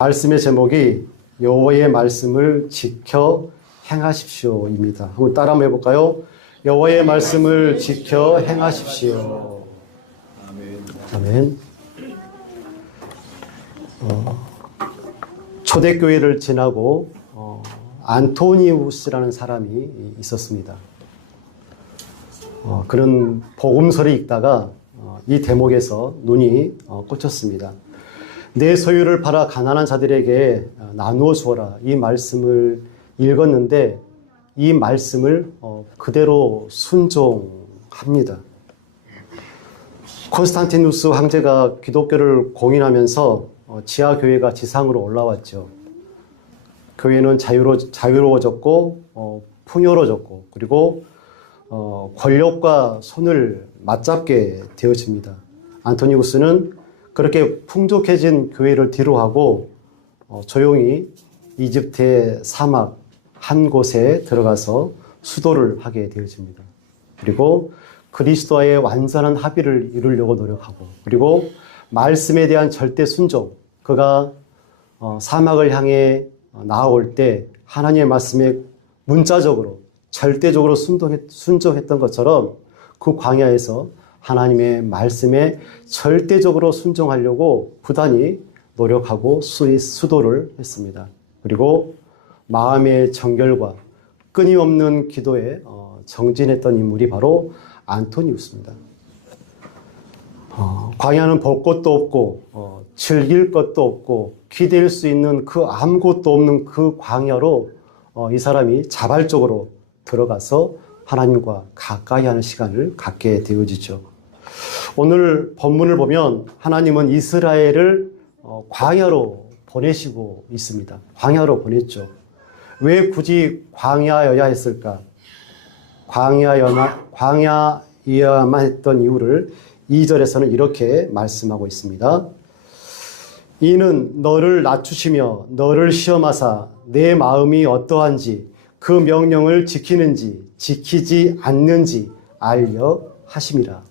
말씀의 제목이 여호와의 말씀을 지켜 행하십시오입니다. 한번 따라 한번 해볼까요? 여호와의 말씀을 지켜 행하십시오. 아멘. 초대교회를 지나고 안토니우스라는 사람이 있었습니다. 그는 복음서를 읽다가 이 대목에서 눈이 꽂혔습니다. 내 소유를 팔아 가난한 자들에게 나누어 주어라. 이 말씀을 읽었는데 이 말씀을 그대로 순종합니다. 콘스탄티누스 황제가 기독교를 공인하면서 지하교회가 지상으로 올라왔죠. 교회는 자유로워졌고 풍요로워졌고 그리고 권력과 손을 맞잡게 되어집니다. 안토니우스는 그렇게 풍족해진 교회를 뒤로하고 조용히 이집트의 사막 한 곳에 들어가서 수도를 하게 되어집니다. 그리고 그리스도와의 완전한 합의를 이루려고 노력하고 그리고 말씀에 대한 절대 순종, 그가 사막을 향해 나아올 때 하나님의 말씀에 문자적으로 절대적으로 순종했던 것처럼 그 광야에서 하나님의 말씀에 절대적으로 순종하려고 부단히 노력하고 수도를 했습니다. 그리고 마음의 정결과 끊임없는 기도에 정진했던 인물이 바로 안토니우스입니다. 광야는 볼 것도 없고 즐길 것도 없고 기댈 수 있는 그 아무것도 없는 그 광야로 이 사람이 자발적으로 들어가서 하나님과 가까이 하는 시간을 갖게 되어지죠. 오늘 본문을 보면 하나님은 이스라엘을 광야로 보내시고 있습니다. 광야로 보냈죠. 왜 굳이 광야여야 했을까? 광야여야만 했던 이유를 2절에서는 이렇게 말씀하고 있습니다. 이는 너를 낮추시며 너를 시험하사 내 마음이 어떠한지 그 명령을 지키는지 지키지 않는지 알려 하심이라.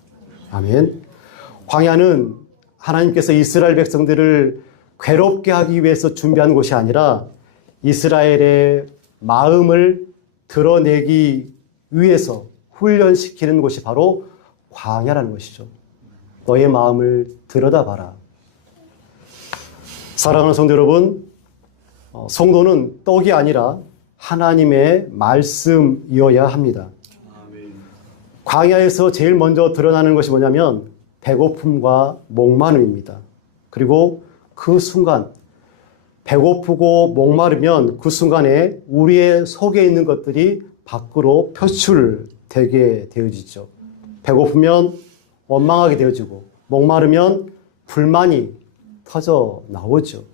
아멘. 광야는 하나님께서 이스라엘 백성들을 괴롭게 하기 위해서 준비한 곳이 아니라 이스라엘의 마음을 드러내기 위해서 훈련시키는 곳이 바로 광야라는 것이죠. 너의 마음을 들여다봐라. 사랑하는 성도 여러분, 성도는 떡이 아니라 하나님의 말씀이어야 합니다. 광야에서 제일 먼저 드러나는 것이 뭐냐면 배고픔과 목마름입니다. 그리고 그 순간 배고프고 목마르면 그 순간에 우리의 속에 있는 것들이 밖으로 표출되게 되어지죠. 배고프면 원망하게 되어지고 목마르면 불만이 터져 나오죠.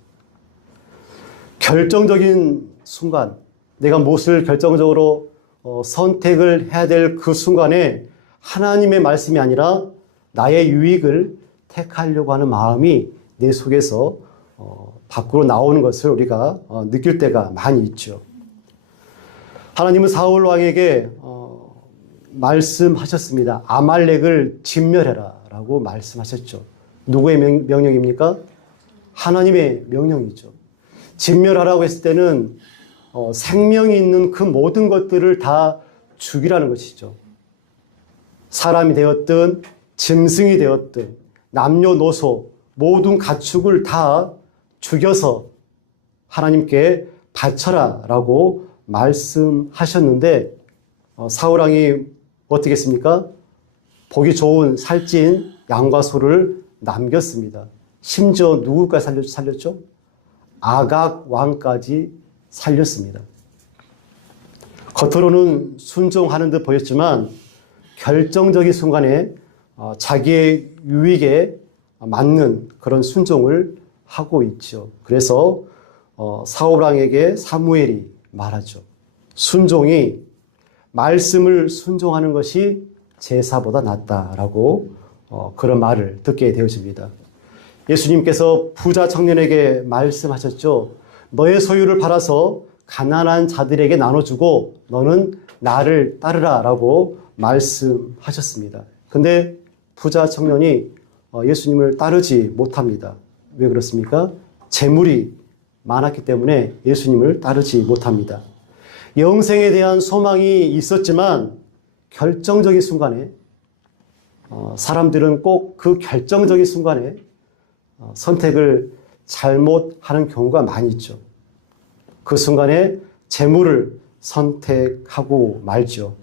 결정적인 순간, 내가 무엇을 결정적으로 선택을 해야 될 그 순간에 하나님의 말씀이 아니라 나의 유익을 택하려고 하는 마음이 내 속에서 밖으로 나오는 것을 우리가 느낄 때가 많이 있죠. 하나님은 사울 왕에게 말씀하셨습니다. 아말렉을 진멸해라 라고 말씀하셨죠. 누구의 명령입니까? 하나님의 명령이죠. 진멸하라고 했을 때는 생명이 있는 그 모든 것들을 다 죽이라는 것이죠. 사람이 되었든 짐승이 되었든 남녀노소 모든 가축을 다 죽여서 하나님께 바쳐라 라고 말씀하셨는데 사울왕이 어떻게 했습니까? 보기 좋은 살찐 양과 소를 남겼습니다. 심지어 누구까지 살렸죠? 아각 왕까지 살렸습니다. 겉으로는 순종하는 듯 보였지만 결정적인 순간에 자기의 유익에 맞는 그런 순종을 하고 있죠. 그래서 사울왕에게 사무엘이 말하죠. 순종이 말씀을 순종하는 것이 제사보다 낫다라고 그런 말을 듣게 되어집니다. 예수님께서 부자 청년에게 말씀하셨죠. 너의 소유를 팔아서 가난한 자들에게 나눠주고 너는 나를 따르라 라고 말씀하셨습니다. 근데 부자 청년이 예수님을 따르지 못합니다. 왜 그렇습니까? 재물이 많았기 때문에 예수님을 따르지 못합니다. 영생에 대한 소망이 있었지만 결정적인 순간에 사람들은 꼭 그 결정적인 순간에 선택을 잘못하는 경우가 많이 있죠. 그 순간에 재물을 선택하고 말죠.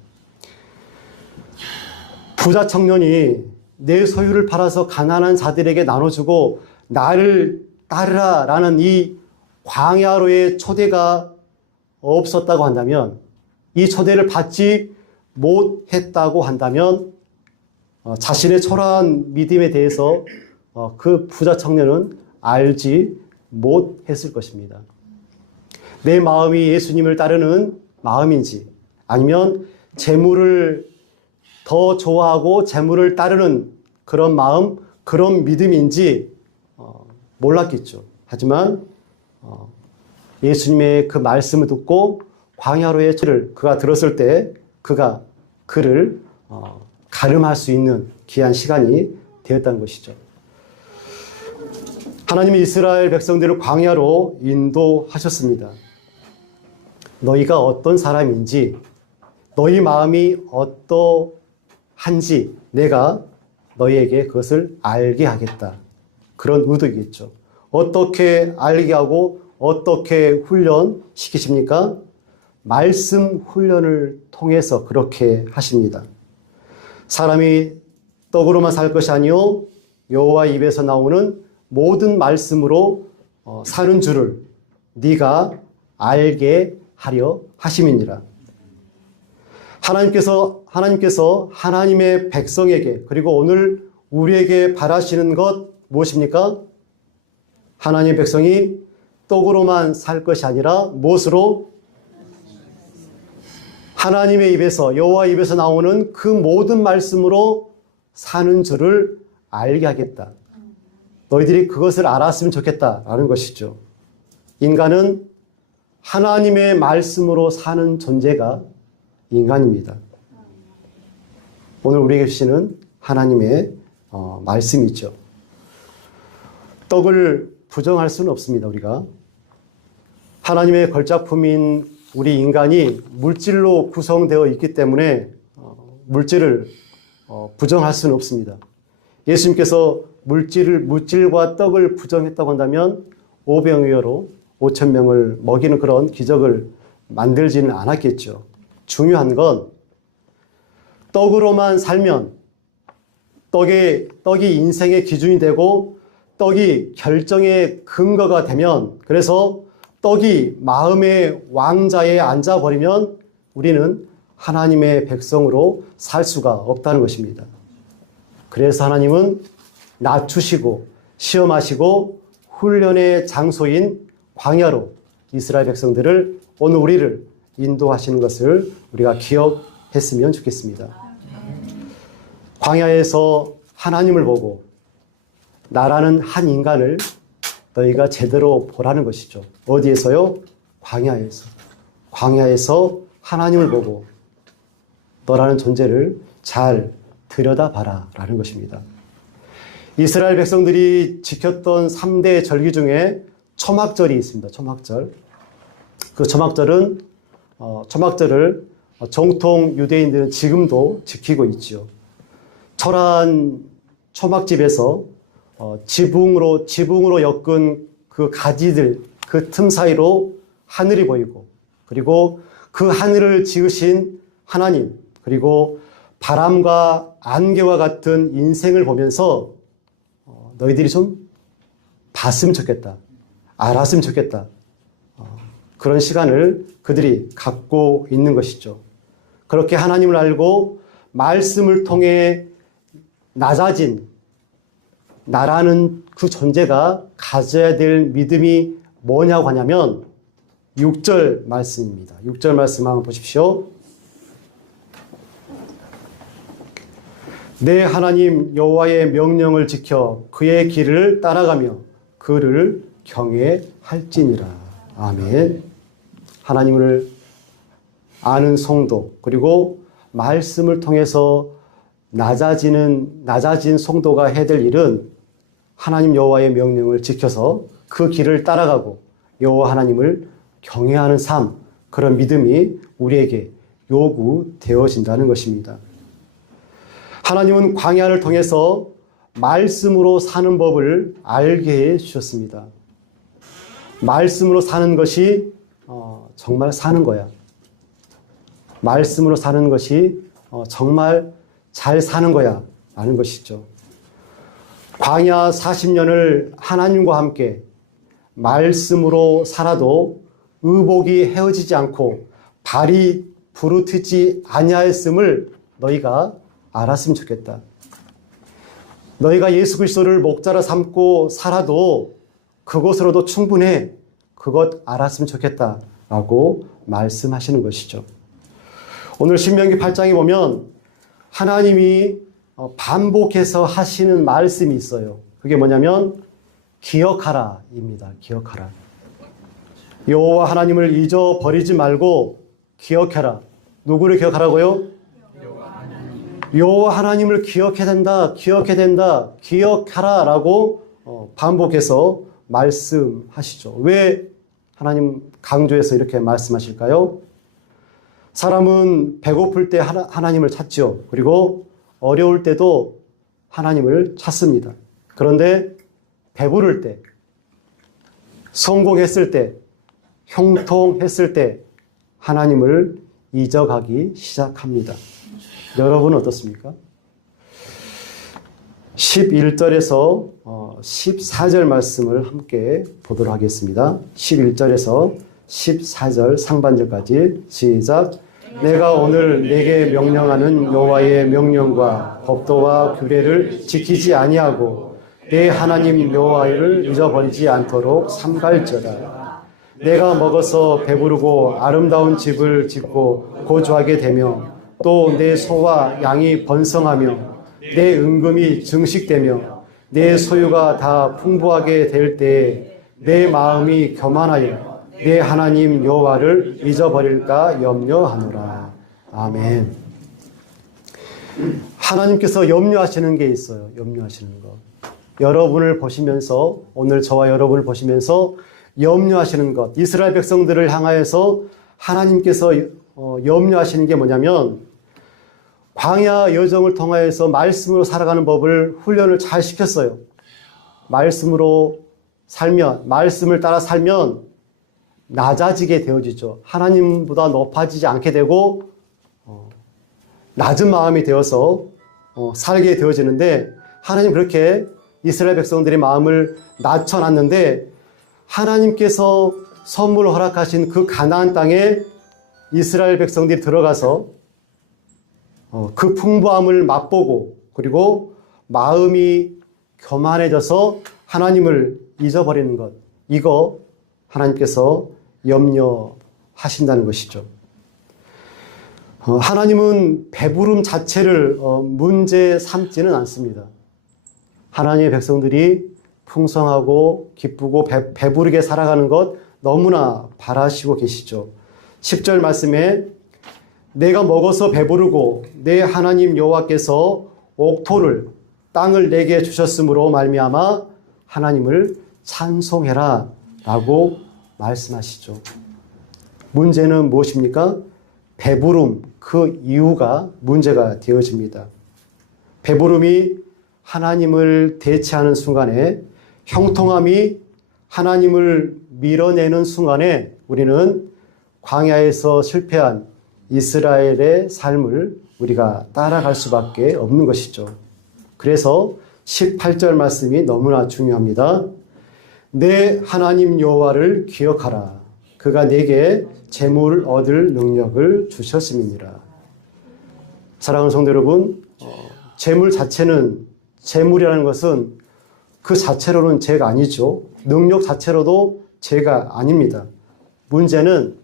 부자 청년이 내 소유를 팔아서 가난한 자들에게 나눠주고 나를 따르라 라는 이 광야로의 초대가 없었다고 한다면, 이 초대를 받지 못했다고 한다면 자신의 초라한 믿음에 대해서 그 부자 청년은 알지 못했을 것입니다. 내 마음이 예수님을 따르는 마음인지 아니면 재물을 더 좋아하고 재물을 따르는 그런 마음, 그런 믿음인지 몰랐겠죠. 하지만 예수님의 그 말씀을 듣고 광야로의 초를 그가 들었을 때 그가 그를 가름할 수 있는 귀한 시간이 되었다는 것이죠. 하나님이 이스라엘 백성들을 광야로 인도하셨습니다. 너희가 어떤 사람인지, 너희 마음이 어떠한지 내가 너희에게 그것을 알게 하겠다. 그런 의도이겠죠. 어떻게 알게 하고 어떻게 훈련시키십니까? 말씀 훈련을 통해서 그렇게 하십니다. 사람이 떡으로만 살 것이 아니요 여호와 입에서 나오는 모든 말씀으로 사는 줄을 네가 알게 하려 하심이니라. 하나님께서 하나님의 백성에게, 그리고 오늘 우리에게 바라시는 것 무엇입니까? 하나님의 백성이 떡으로만 살 것이 아니라 무엇으로? 하나님의 입에서, 여호와 입에서 나오는 그 모든 말씀으로 사는 줄을 알게 하겠다. 너희들이 그것을 알았으면 좋겠다라는 것이죠. 인간은 하나님의 말씀으로 사는 존재가 인간입니다. 오늘 우리에게 주시는 하나님의 말씀이죠. 떡을 부정할 수는 없습니다. 우리가 하나님의 걸작품인 우리 인간이 물질로 구성되어 있기 때문에 물질을 부정할 수는 없습니다. 예수님께서 물질과 떡을 부정했다고 한다면 오병이어로 5,000명을 먹이는 그런 기적을 만들지는 않았겠죠. 중요한 건 떡으로만 살면 떡이 인생의 기준이 되고 떡이 결정의 근거가 되면, 그래서 떡이 마음의 왕자에 앉아버리면 우리는 하나님의 백성으로 살 수가 없다는 것입니다. 그래서 하나님은 낮추시고 시험하시고 훈련의 장소인 광야로 이스라엘 백성들을, 오늘 우리를 인도하시는 것을 우리가 기억했으면 좋겠습니다. 광야에서 하나님을 보고 나라는 한 인간을 너희가 제대로 보라는 것이죠. 어디에서요? 광야에서. 광야에서 하나님을 보고 너라는 존재를 잘 들여다봐라 라는 것입니다. 이스라엘 백성들이 지켰던 3대 절기 중에 초막절이 있습니다. 초막절. 그 초막절을 정통 유대인들은 지금도 지키고 있죠. 초라한 초막집에서 지붕으로 엮은 그 가지들, 그 틈 사이로 하늘이 보이고, 그리고 그 하늘을 지으신 하나님, 그리고 바람과 안개와 같은 인생을 보면서 너희들이 좀 봤으면 좋겠다, 알았으면 좋겠다, 그런 시간을 그들이 갖고 있는 것이죠. 그렇게 하나님을 알고 말씀을 통해 낮아진 나라는 그 존재가 가져야 될 믿음이 뭐냐고 하냐면 6절 말씀입니다. 6절 말씀 한번 보십시오. 내 하나님 여호와의 명령을 지켜 그의 길을 따라가며 그를 경외할지니라. 아멘. 하나님을 아는 성도, 그리고 말씀을 통해서 낮아진 성도가 해야 될 일은 하나님 여호와의 명령을 지켜서 그 길을 따라가고 여호와 하나님을 경외하는 삶, 그런 믿음이 우리에게 요구되어진다는 것입니다. 하나님은 광야를 통해서 말씀으로 사는 법을 알게 해주셨습니다. 말씀으로 사는 것이 정말 사는 거야. 말씀으로 사는 것이 정말 잘 사는 거야 라는 것이죠. 광야 40년을 하나님과 함께 말씀으로 살아도 의복이 헤어지지 않고 발이 부르트지 아니하였음을 너희가 알았으면 좋겠다. 너희가 예수 그리스도를 목자로 삼고 살아도 그것으로도 충분해. 그것 알았으면 좋겠다라고 말씀하시는 것이죠. 오늘 신명기 8장에 보면 하나님이 반복해서 하시는 말씀이 있어요. 그게 뭐냐면 기억하라입니다. 기억하라. 여호와 하나님을 잊어버리지 말고 기억해라. 누구를 기억하라고요? 여호와 하나님을 기억해야 된다. 기억해야 된다. 기억하라라고 반복해서 말씀하시죠. 왜 하나님 강조해서 이렇게 말씀하실까요? 사람은 배고플 때 하나님을 찾죠. 그리고 어려울 때도 하나님을 찾습니다. 그런데 배부를 때, 성공했을 때, 형통했을 때 하나님을 잊어가기 시작합니다. 여러분은 어떻습니까? 11절에서 14절 말씀을 함께 보도록 하겠습니다. 11절에서 14절 상반절까지 시작. 내가 오늘 내게 명령하는 여호와의 명령과 법도와 규례를 지키지 아니하고 내 하나님 여호와를 잊어버리지 않도록 삼갈지어다. 내가 먹어서 배부르고 아름다운 집을 짓고 고주하게 되며 또 내 소와 양이 번성하며 내 은금이 증식되며 내 소유가 다 풍부하게 될 때에 내 마음이 교만하여 내 하나님 여호와를 잊어버릴까 염려하노라. 아멘. 하나님께서 염려하시는 게 있어요. 염려하시는 것. 여러분을 보시면서, 오늘 저와 여러분을 보시면서 염려하시는 것, 이스라엘 백성들을 향하여서 하나님께서 염려하시는 게 뭐냐면 광야 여정을 통하여서 말씀으로 살아가는 법을 훈련을 잘 시켰어요. 말씀으로 살면, 말씀을 따라 살면 낮아지게 되어지죠. 하나님보다 높아지지 않게 되고 낮은 마음이 되어서 살게 되어지는데, 하나님 그렇게 이스라엘 백성들의 마음을 낮춰놨는데 하나님께서 선물을 허락하신 그 가나안 땅에 이스라엘 백성들이 들어가서 그 풍부함을 맛보고, 그리고 마음이 교만해져서 하나님을 잊어버리는 것, 이거 하나님께서 염려하신다는 것이죠. 하나님은 배부름 자체를 문제 삼지는 않습니다. 하나님의 백성들이 풍성하고 기쁘고 배부르게 살아가는 것 너무나 바라시고 계시죠. 10절 말씀에 내가 먹어서 배부르고 내 하나님 여호와께서 옥토를, 땅을 내게 주셨으므로 말미암아 하나님을 찬송해라 라고 말씀하시죠. 문제는 무엇입니까? 배부름, 그 이유가 문제가 되어집니다. 배부름이 하나님을 대체하는 순간에, 형통함이 하나님을 밀어내는 순간에 우리는 광야에서 실패한 이스라엘의 삶을 우리가 따라갈 수밖에 없는 것이죠. 그래서 18절 말씀이 너무나 중요합니다. 내 하나님 여호와를 기억하라. 그가 내게 재물을 얻을 능력을 주셨음이니라. 사랑하는 성도 여러분, 재물 자체는, 재물이라는 것은 그 자체로는 죄가 아니죠. 능력 자체로도 죄가 아닙니다. 문제는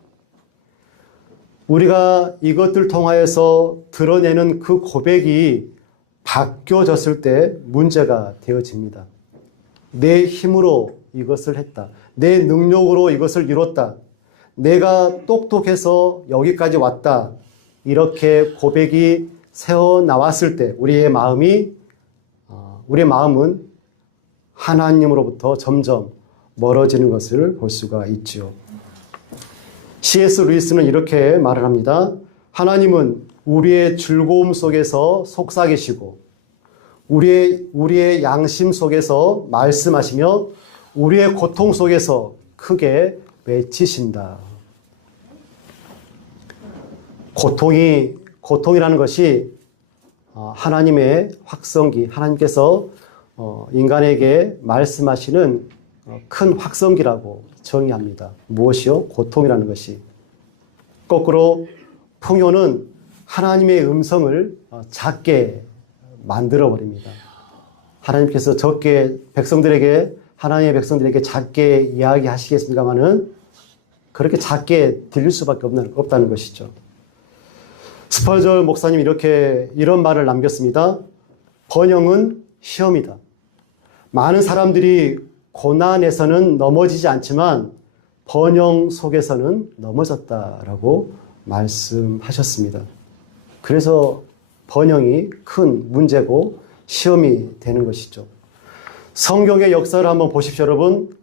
우리가 이것들 통하여서 드러내는 그 고백이 바뀌어졌을 때 문제가 되어집니다. 내 힘으로 이것을 했다. 내 능력으로 이것을 이뤘다. 내가 똑똑해서 여기까지 왔다. 이렇게 고백이 새어 나왔을 때 우리의 마음은 하나님으로부터 점점 멀어지는 것을 볼 수가 있죠. C.S. 루이스는 이렇게 말을 합니다. 하나님은 우리의 즐거움 속에서 속삭이시고 우리의 양심 속에서 말씀하시며 우리의 고통 속에서 크게 외치신다. 고통이라는 것이 하나님의 확성기, 하나님께서 인간에게 말씀하시는 큰 확성기라고 정의합니다. 무엇이요? 고통이라는 것이. 거꾸로 풍요는 하나님의 음성을 작게 만들어버립니다. 하나님께서 하나님의 백성들에게 작게 이야기하시겠습니다만은 그렇게 작게 들릴 수밖에 없다는 것이죠. 스펄전 목사님 이런 말을 남겼습니다. 번영은 시험이다. 많은 사람들이 고난에서는 넘어지지 않지만 번영 속에서는 넘어졌다라고 말씀하셨습니다. 그래서 번영이 큰 문제고 시험이 되는 것이죠. 성경의 역사를 한번 보십시오, 여러분.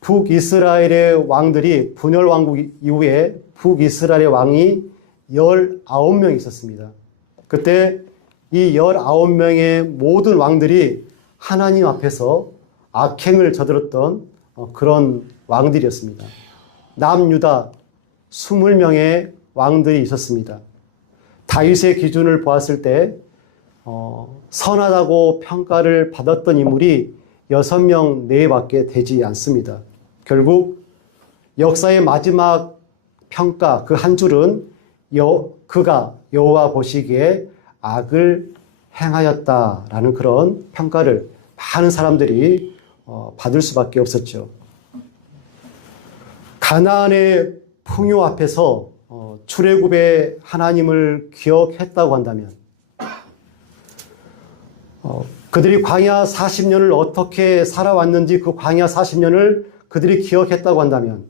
북이스라엘의 왕들이 분열 왕국 이후에 북이스라엘의 왕이 19명 있었습니다. 그때 이 19명의 모든 왕들이 하나님 앞에서 악행을 저질렀던 그런 왕들이었습니다. 남유다 20명의 왕들이 있었습니다. 다윗의 기준을 보았을 때 선하다고 평가를 받았던 인물이 6명 내외밖에 되지 않습니다. 결국 역사의 마지막 평가 그 한 줄은 그가 여호와 보시기에 악을 행하였다라는 그런 평가를 많은 사람들이 받을 수밖에 없었죠. 가나안의 풍요 앞에서 출애굽의 하나님을 기억했다고 한다면 그들이 광야 40년을 어떻게 살아왔는지 그 광야 40년을 그들이 기억했다고 한다면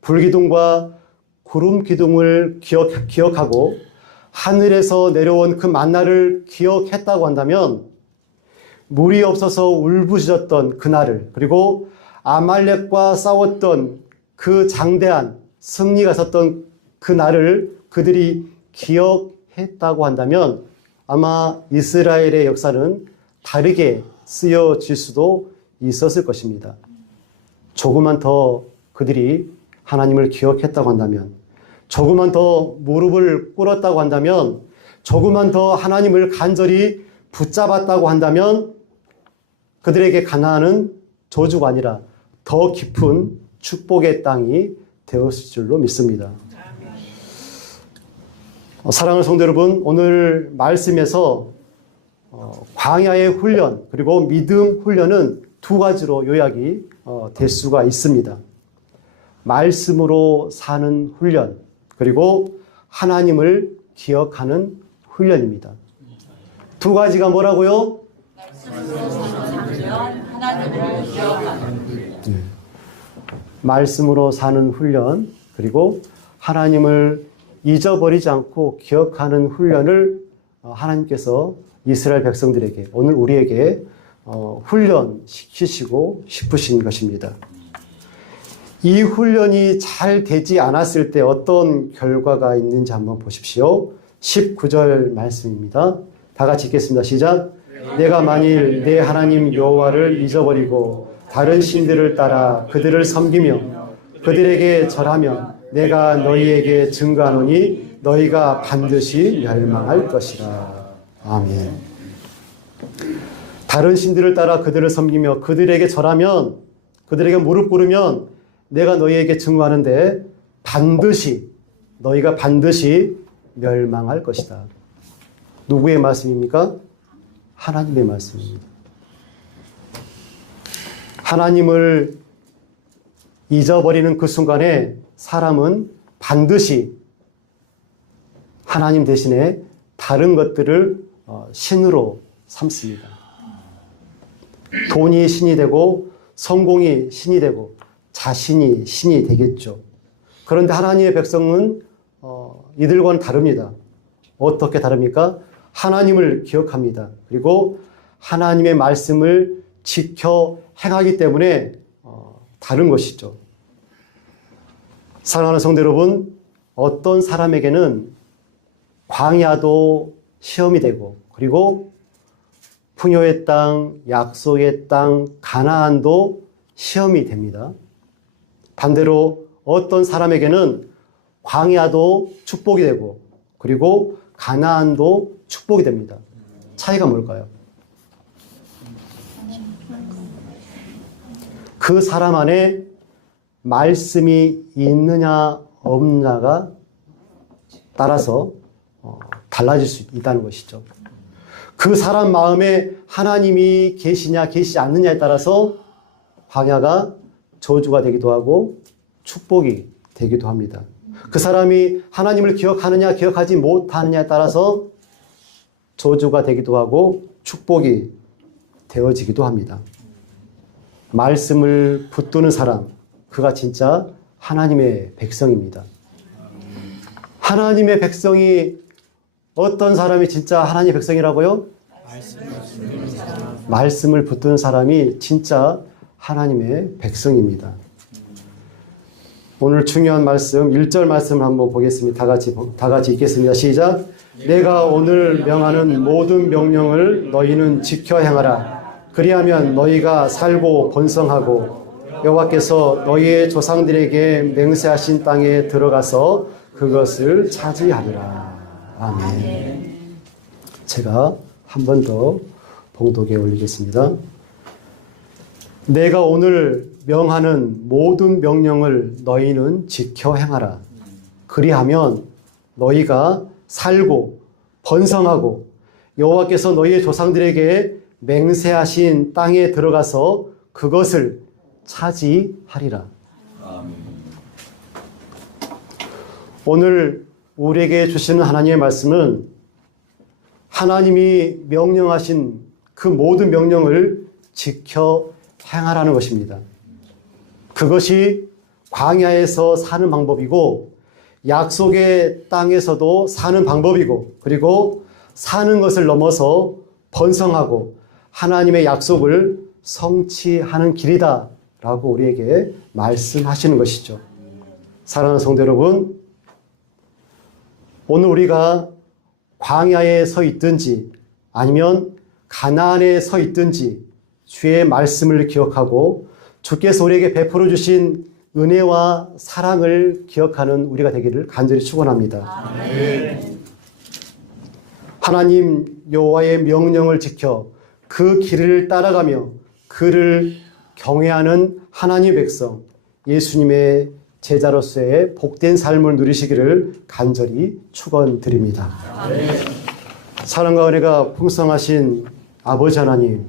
불기둥과 구름 기둥을 기억하고 하늘에서 내려온 그 만나를 기억했다고 한다면 물이 없어서 울부짖었던 그날을 그리고 아말렉과 싸웠던 그 장대한 승리가 있었던 그날을 그들이 기억했다고 한다면 아마 이스라엘의 역사는 다르게 쓰여질 수도 있었을 것입니다. 조금만 더 그들이 하나님을 기억했다고 한다면 조금만 더 무릎을 꿇었다고 한다면 조금만 더 하나님을 간절히 붙잡았다고 한다면 그들에게 가나안은 저주가 아니라 더 깊은 축복의 땅이 되었을 줄로 믿습니다. 사랑하는 성도 여러분, 오늘 말씀에서 광야의 훈련 그리고 믿음 훈련은 두 가지로 요약이 될 수가 있습니다. 말씀으로 사는 훈련 그리고 하나님을 기억하는 훈련입니다. 두 가지가 뭐라고요? 하나님을 기억하는 훈련. 말씀으로 사는 훈련 그리고 하나님을 잊어버리지 않고 기억하는 훈련을 하나님께서 이스라엘 백성들에게 오늘 우리에게 훈련시키시고 싶으신 것입니다. 이 훈련이 잘 되지 않았을 때 어떤 결과가 있는지 한번 보십시오. 19절 말씀입니다. 다 같이 읽겠습니다. 시작. 내가 만일 내 하나님 여호와를 잊어버리고 다른 신들을 따라 그들을 섬기며 그들에게 절하면 내가 너희에게 증거하노니 너희가 반드시 멸망할 것이라. 아멘. 다른 신들을 따라 그들을 섬기며 그들에게 절하면 그들에게 무릎 꿇으면 내가 너희에게 증거하는데 너희가 반드시 멸망할 것이다. 누구의 말씀입니까? 하나님의 말씀입니다. 하나님을 잊어버리는 그 순간에 사람은 반드시 하나님 대신에 다른 것들을 신으로 삼습니다. 돈이 신이 되고 성공이 신이 되고 자신이 신이 되겠죠. 그런데 하나님의 백성은 이들과는 다릅니다. 어떻게 다릅니까? 하나님을 기억합니다. 그리고 하나님의 말씀을 지켜 행하기 때문에 다른 것이죠. 사랑하는 성도 여러분, 어떤 사람에게는 광야도 시험이 되고, 그리고 풍요의 땅, 약속의 땅, 가나안도 시험이 됩니다. 반대로 어떤 사람에게는 광야도 축복이 되고, 그리고 가나안도 축복이 됩니다. 차이가 뭘까요? 그 사람 안에 말씀이 있느냐 없느냐가 따라서 달라질 수 있다는 것이죠. 그 사람 마음에 하나님이 계시냐 계시지 않느냐에 따라서 광야가 저주가 되기도 하고 축복이 되기도 합니다. 그 사람이 하나님을 기억하느냐 기억하지 못하느냐에 따라서 저주가 되기도 하고 축복이 되어지기도 합니다. 말씀을 붙드는 사람, 그가 진짜 하나님의 백성입니다. 하나님의 백성이 어떤 사람이 진짜 하나님의 백성이라고요? 말씀을 붙드는 사람이 진짜 하나님의 백성입니다. 오늘 중요한 말씀, 1절 말씀을 한번 보겠습니다. 다 같이 읽겠습니다. 시작. 내가 오늘 명하는 모든 명령을 너희는 지켜 행하라. 그리하면 너희가 살고 번성하고 여호와께서 너희의 조상들에게 맹세하신 땅에 들어가서 그것을 차지하리라. 아멘. 제가 한 번 더 봉독에 올리겠습니다. 내가 오늘 명하는 모든 명령을 너희는 지켜 행하라. 그리하면 너희가 살고 번성하고 여호와께서 너희의 조상들에게 맹세하신 땅에 들어가서 그것을 차지하리라. 오늘 우리에게 주시는 하나님의 말씀은 하나님이 명령하신 그 모든 명령을 지켜 행하라는 것입니다. 그것이 광야에서 사는 방법이고 약속의 땅에서도 사는 방법이고 그리고 사는 것을 넘어서 번성하고 하나님의 약속을 성취하는 길이다 라고 우리에게 말씀하시는 것이죠. 사랑하는 성도 여러분, 오늘 우리가 광야에 서 있든지 아니면 가나안에 서 있든지 주의 말씀을 기억하고 주께서 우리에게 베풀어 주신 은혜와 사랑을 기억하는 우리가 되기를 간절히 축원합니다. 아멘. 하나님 여호와의 명령을 지켜 그 길을 따라가며 그를 경외하는 하나님의 백성, 예수님의 제자로서의 복된 삶을 누리시기를 간절히 축원드립니다. 아멘. 사랑과 은혜가 풍성하신 아버지 하나님,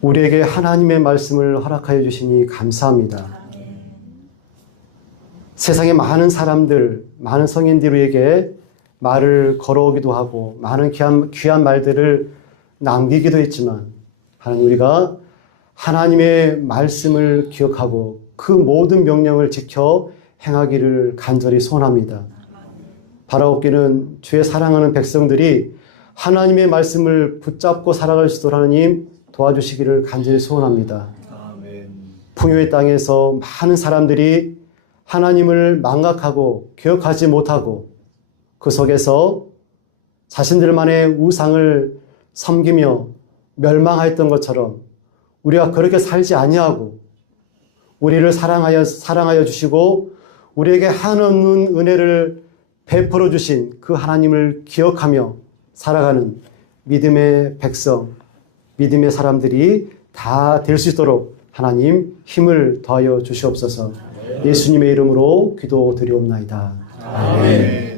우리에게 하나님의 말씀을 허락하여 주시니 감사합니다. 세상에 많은 사람들, 많은 성인들에게 말을 걸어오기도 하고 많은 귀한 말들을 남기기도 했지만 하나님, 우리가 하나님의 말씀을 기억하고 그 모든 명령을 지켜 행하기를 간절히 소원합니다. 바라옵기는 주의 사랑하는 백성들이 하나님의 말씀을 붙잡고 살아갈 수 있도록 하나님 도와주시기를 간절히 소원합니다. 아멘. 풍요의 땅에서 많은 사람들이 하나님을 망각하고 기억하지 못하고 그 속에서 자신들만의 우상을 섬기며 멸망하였던 것처럼 우리가 그렇게 살지 아니하고 우리를 사랑하여 주시고 우리에게 한없는 은혜를 베풀어 주신 그 하나님을 기억하며 살아가는 믿음의 백성, 믿음의 사람들이 다 될 수 있도록 하나님 힘을 더하여 주시옵소서. 예수님의 이름으로 기도드리옵나이다. 아멘.